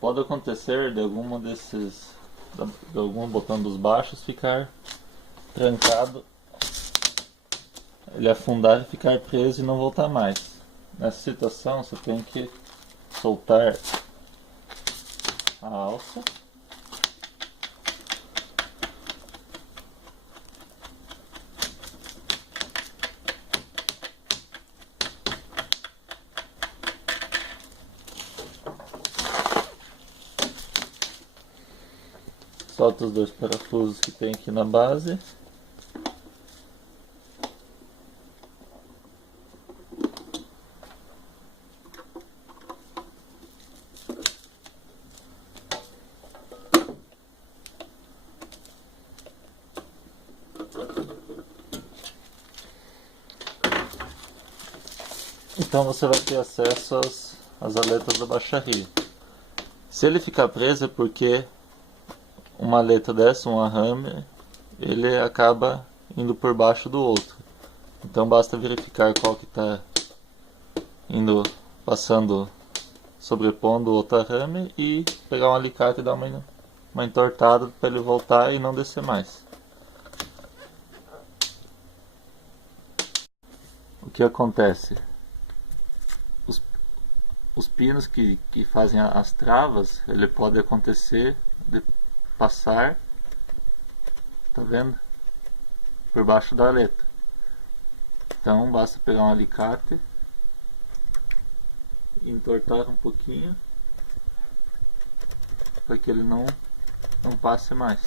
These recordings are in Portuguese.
Pode acontecer de de algum botão dos baixos ficar trancado, ele afundar e ficar preso e não voltar mais. Nessa situação você tem que soltar a alça solta os dois parafusos que tem aqui na base. Então você vai ter acesso às aletas da baixaria. Se ele ficar preso é porque uma aleta dessa, um arrame, ele acaba indo por baixo do outro. Então basta verificar qual que está sobrepondo o outro arrame e pegar um alicate e dar uma entortada para ele voltar e não descer mais. O que acontece? Os pinos que fazem as travas, ele pode acontecer de passar, tá vendo? Por baixo da aleta. Então basta pegar um alicate, entortar um pouquinho para que ele não passe mais.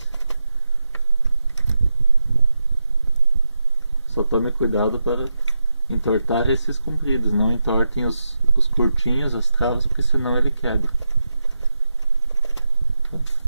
Só tome cuidado para entortar esses compridos, não entortem os curtinhos, as travas, porque senão ele quebra. Pronto.